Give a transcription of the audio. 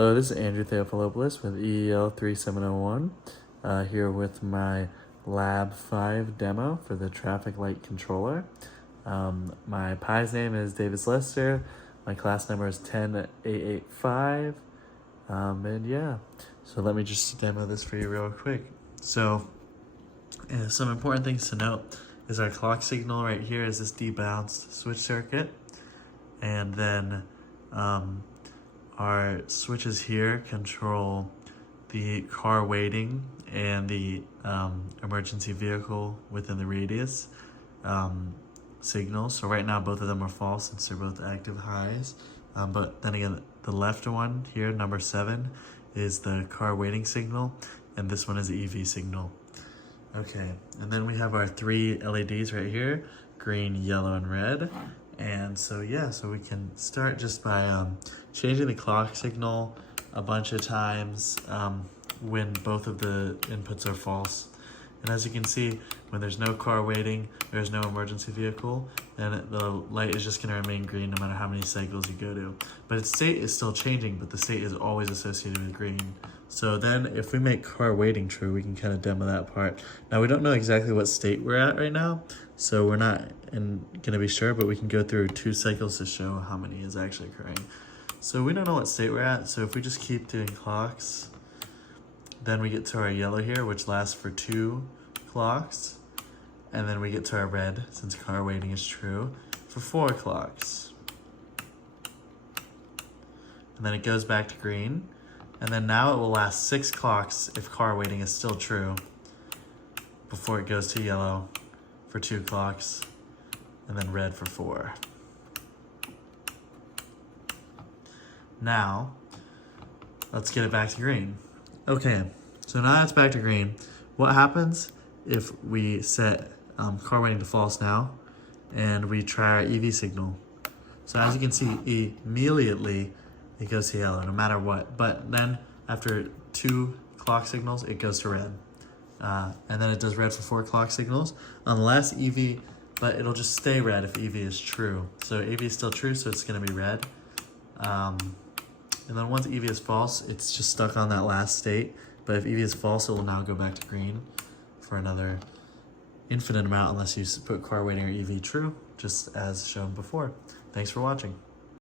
Hello, this is Andrew Theophilopoulos with EEL3701, here with my Lab 5 demo for the traffic light controller. My Pi's name is Davis Lester, my class number is 10885, and yeah, so let me just demo this for you real quick. So, some important things to note is our clock signal right here is this debounced switch circuit, and then our switches here control the car waiting and the emergency vehicle within the radius signals. So right now both of them are false since they're both active highs. But then again, the left one here, number 7, is the car waiting signal, and this one is the EV signal. Okay, and then we have our 3 LEDs right here, green, yellow, and red. And so yeah, so we can start just by changing the clock signal a bunch of times when both of the inputs are false. And as you can see, when there's no car waiting, there's no emergency vehicle, then the light is just going to remain green no matter how many cycles you go to. But its state is still changing, but the state is always associated with green. So then if we make car waiting true, we can kind of demo that part. Now we don't know exactly what state we're at right now, so we're not going to be sure, but we can go through 2 cycles to show how many is actually occurring. So we don't know what state we're at, so if we just keep doing clocks, then we get to our yellow here, which lasts for 2 clocks, and then we get to our red, since car waiting is true, for 4 clocks. And then it goes back to green, and then now it will last 6 clocks if car waiting is still true, before it goes to yellow for 2 clocks, and then red for 4. Now, let's get it back to green. Okay, so now it's back to green. What happens if we set car waiting to false now, and we try our EV signal? So as you can see, immediately it goes to yellow, no matter what. But then after 2 clock signals, it goes to red. And then it does red for 4 clock signals, unless EV, but it'll just stay red if EV is true. So EV is still true, so it's gonna be red. And then once EV is false, it's just stuck on that last state. But if EV is false, it will now go back to green for another infinite amount unless you put car waiting or EV true, just as shown before. Thanks for watching.